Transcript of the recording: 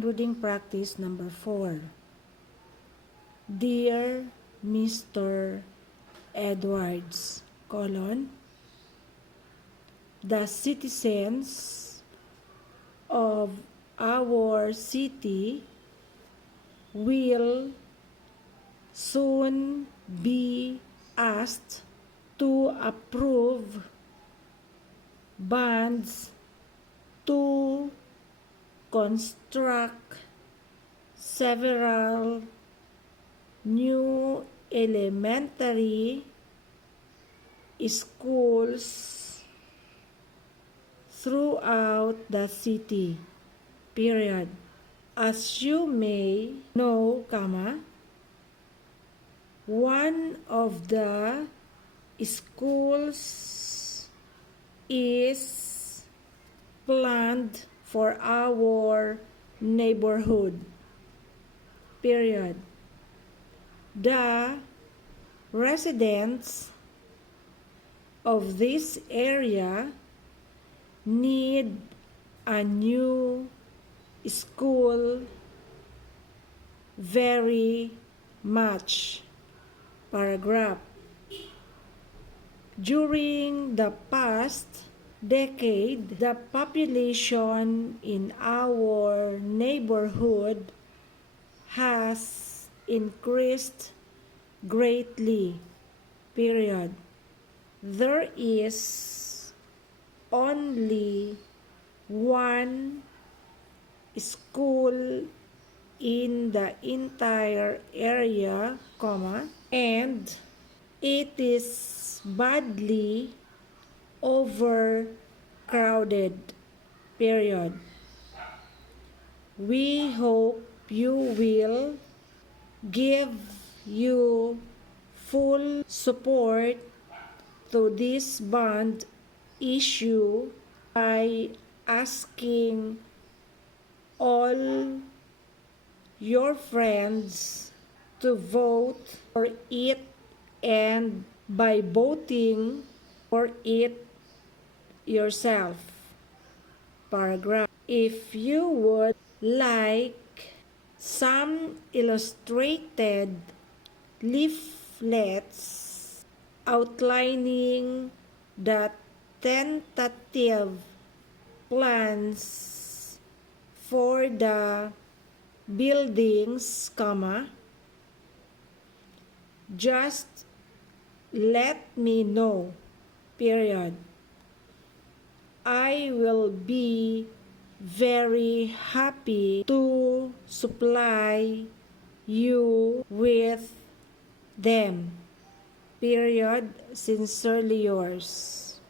Reading practice number 4. Dear Mr. Edwards, the citizens of our city will soon be asked to approve bonds to construct several new elementary schools throughout the city, period. As you may know, one of the schools is planned for our neighborhood, period. The residents of this area need a new school very much, paragraph. During the past decade, the population in our neighborhood has increased greatly, period. There is only one school in the entire area, and it is badly overcrowded, period. We hope you will give you full support to this bond issue by asking all your friends to vote for it and by voting for it yourself, paragraph. If you would like some illustrated leaflets outlining the tentative plans for the buildings, just let me know, period. I will be very happy to supply you with them, period. Sincerely yours,